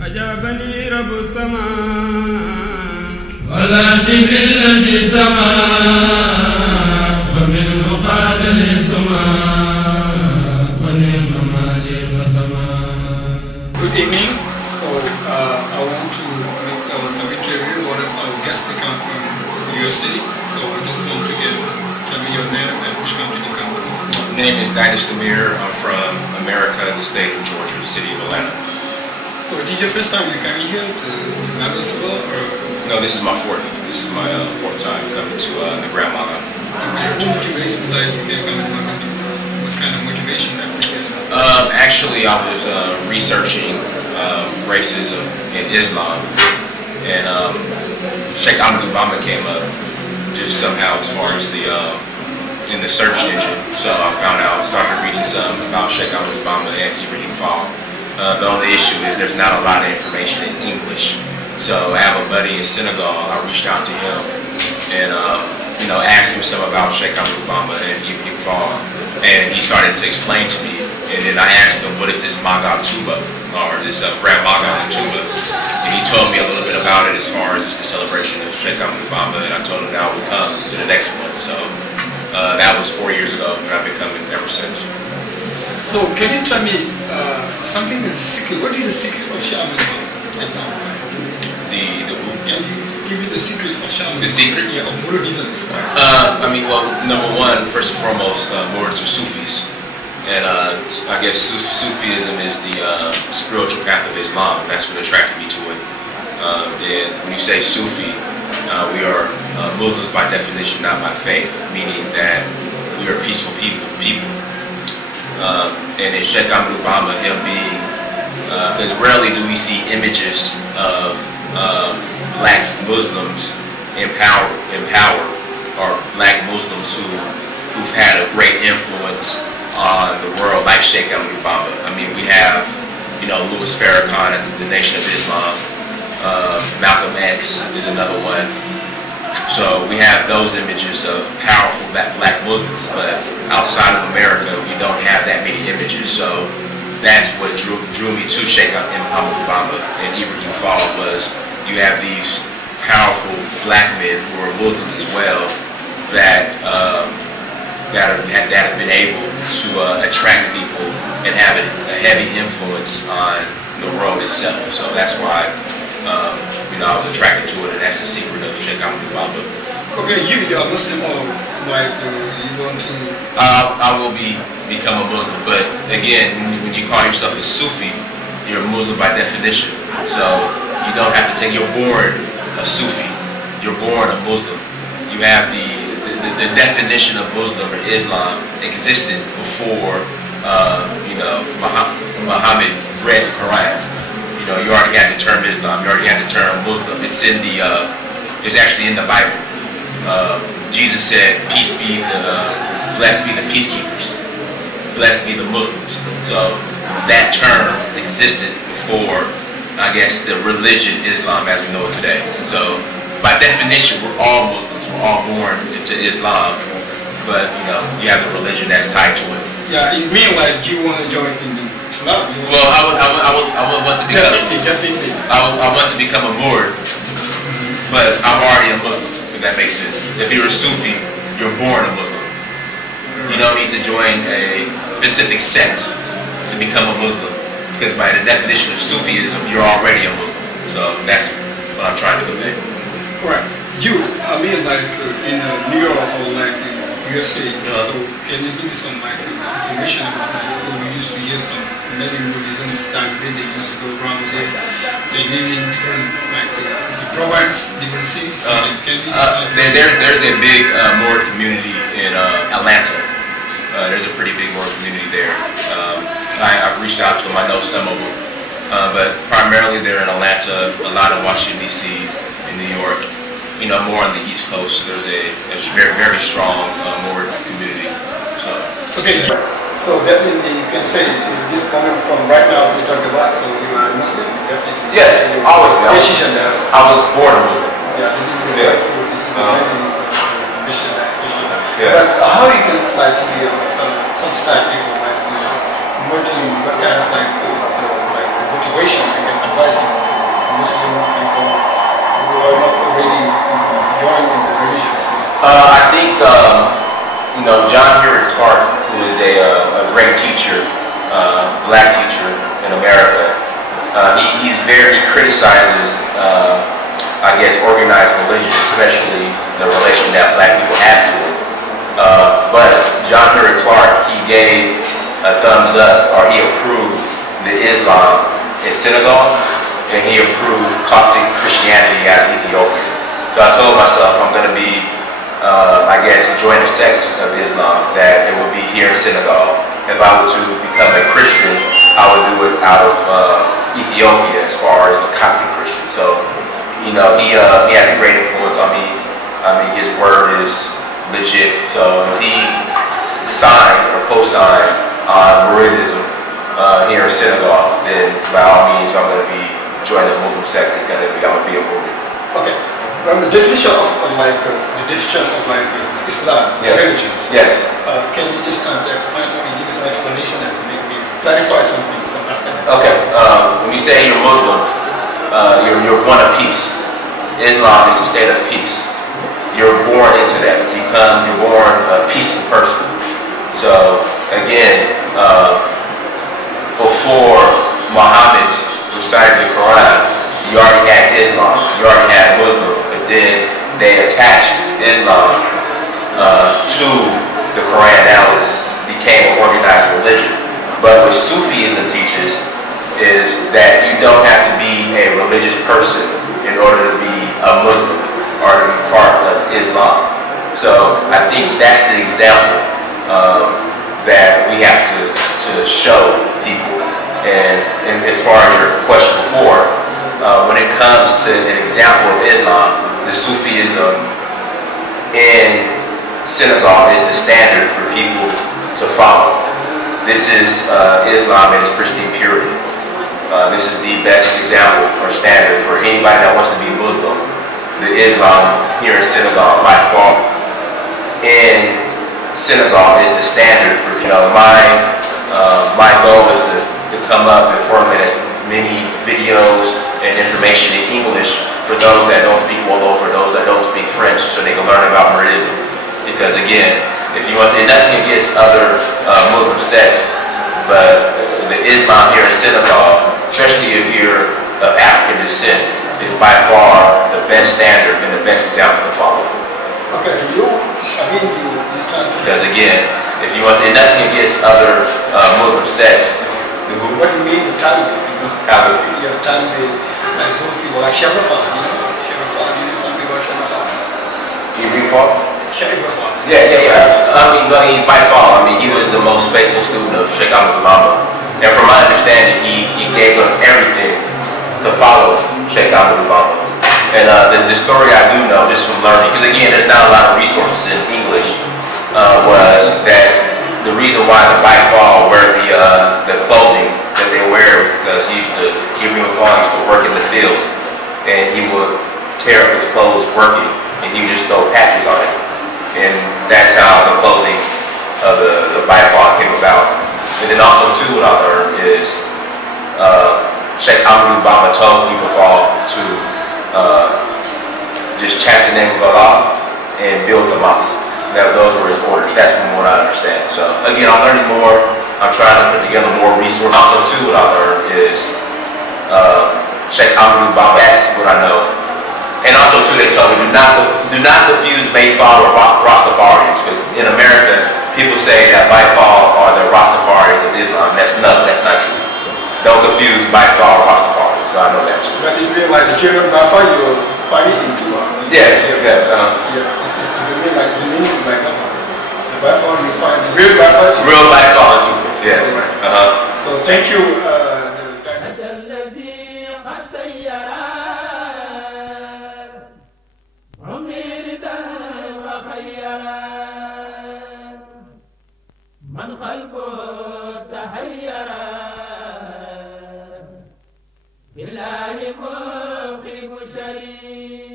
أجابني رب السماء والأرض في الذي السماء ومنه قاد للسماء ونعم مالي وسماء. Good evening. So I want to make some interview. One of our guests they come from your city. So I just want to tell me your name and which country you come from. My name is Dynast Amir. I'm from America, the state of Georgia, the city of Atlanta. So this is your first time you coming here to Magal de Touba, or? No, this is my fourth. This is my fourth time coming to the Grand Magal. What motivation, like you can come to Magal de Touba? What kind of motivation that you get? Actually, I was researching racism in Islam, and Sheikh Obama came up just somehow as far as the in the search engine. So I found out, started reading some about Sheikh Obama and Ibrahim Fall. The only issue is there's not a lot of information in English. So I have a buddy in Senegal. I reached out to him and asked him some about Sheikh Obama and Ibrahim Fall, and he started to explain to me. And then I asked him, what is this MAGAL-TV or this Grand Magal de Touba? And he told me a little bit about it as far as just the celebration of Sheikh Obama, and I told him now we come to the next one. So that was 4 years ago, and I've been coming ever since. So can you tell me something is a secret? What is the secret of shamanism? Example. Can you give me the secret of shamanism? The secret? Yeah, of Mouridism. I mean, well, number one, first and foremost, Mourides are Sufis. And I guess Sufism is the spiritual path of Islam. That's what attracted me to it. And when you say Sufi, we are Muslims by definition, not by faith, meaning that we are peaceful people. And in Sheikh Obama, him being, because rarely do we see images of black Muslims in power, or black Muslims who've had a great influence on the world like Sheikh Obama. I mean, we have, Louis Farrakhan at the Nation of Islam. Malcolm X is another one. So we have those images of powerful black Muslims, but outside of America, we don't have that many images. So that's what drew me to Sheikh Obama and Ibrahim Fall, was you have these powerful black men who are Muslims as well that have been able to attract people and have a heavy influence on the world itself. So that's why I was attracted to it, and that's the secret of Sheikh Obama. Okay, you're a Muslim, or like you want to? I will become a Muslim, but again, when you call yourself a Sufi, you're a Muslim by definition. So you don't have to take. You're born a Sufi. You're born a Muslim. You have the definition of Muslim or Islam existed before Muhammad read the Quran. You already had the term Islam. You already had the term Muslim. It's in the. It's actually in the Bible. Jesus said, "Peace be blessed be the peacekeepers, blessed be the Muslims." So that term existed before, I guess, the religion Islam as we know it today. So by definition, we're all Muslims. We're all born into Islam, but you have the religion that's tied to it. Yeah, it means like you want to join in Islam. Well, I would want to become. Definitely. I want to become a Mouride, but I'm already a Muslim. If that makes sense. If you're a Sufi, you're born a Muslim. You don't need to join a specific sect to become a Muslim, because by the definition of Sufism, you're already a Muslim. So that's what I'm trying to convey. Right. I mean, like in New York or like in USA. So can you give me some information about that? We used to hear some many Buddhism style way they used to go around there. They live in different provinces, different cities. Can you there's a big Mouride community in Atlanta. There's a pretty big Mouride community there. I've reached out to them. I know some of them, but primarily they're in Atlanta. A lot in Washington D.C., in New York. More on the East Coast. There's a very, very strong Mouride community. Okay, so definitely you can say this coming from right now we talk about. So you are a Muslim, definitely. Yes, always been. I was born a Muslim. Yeah, this is amazing. Yeah. But how you can be such type people what kind of motivation you can advise him? I think, you know, John Henry Clark, who is a great teacher, black teacher in America, he criticizes, I guess, organized religion, especially the relation that black people have to it. But John Henry Clark, he gave a thumbs up, or he approved the Islam in synagogue, and he approved Coptic Christianity out of Ethiopia. So I told myself I'm going to be, I guess, join a sect of Islam that it will be here in synagogue. If I were to become a Christian, I would do it out of Ethiopia as far as a Coptic Christian. So, you know, he has a great influence on me. I mean, his word is legit. So if he signed or co-signed on Mouridism here in synagogue, then by all means, I'm going to be joining the Muslim sect. I'm going to be a Mouride. Okay. From the definition of Islam, yes. religions. Yes. Can you just explain or give us an explanation and maybe clarify something, some aspect? Okay. When you say you're Muslim, you're one of peace. Islam is a state of peace. You're born into that. You're born a peaceful person. So again, before Muhammad recited the Quran, you already had Islam. You already had Muslim. But then they attached Islam to the Quran. Now it became an organized religion. But what Sufism teaches is that you don't have to be a religious person in order to be a Muslim or to be part of Islam. So I think that's the example that we have to show people. And as far as your question before, when it comes to an example of Islam, the Sufism in synagogue is the standard for people to follow. This is Islam in its pristine purity. This is the best example or standard for anybody that wants to be Muslim. The Islam here in synagogue by far. In synagogue is the standard for, you know, my goal is to come up and formulate as many videos and information in English for those that don't speak Wolof, for those that don't speak French, so they can learn about Mouridism. Because again, if you want, and nothing against other Muslim sects, but the Islam here in synagogue, especially if you're of African descent, is by far the best standard and the best example to follow. Okay, because again, if you want, and nothing against other Muslim sects. What do you mean the Taliban? Yeah, Taliban, like those people like Sharafat, you know? Sharafat, you know something about Sharafat? You read Paul? Sharafat. Yeah. I mean, but he's by far, I mean, he was the most faithful student of Sheikh Ahmad Bamba. And from my understanding, he gave up everything to follow Sheikh Ahmad Bamba. And the story I do know, just from learning, because again, there's not a lot of resources in English, was that the reason why the Baifal wear the clothing that they wear is because Ibn Bafal used to work in the field, and he would tear up his clothes working, and he would just throw patches on it. And that's how the clothing of the Baifal came about. And then also too, what I learned is Sheikh Ahmad Bamba told Ibn Bafal to just chant the name of Allah and build the mosque. Those were his orders. That's from what I understand. So again, I'm learning more. I'm trying to put together more resources. Also too, what I learned is Sheikh Ahmad Bamba. That's what I know. And also too, they told me do not confuse Baifal or Rastafarians, because in America people say that Baifal are the Rastafarians of Islam. That's not true. Don't confuse Baifal or Rastafarians. So I know that too. But it's really like the children of Baifal you find it in Touba. Yes. The meaning is like the Baifal you find the real Baifal. Real Baifal too. Yes. Right. So thank you. من قلبه تحير بالله مخيب شريك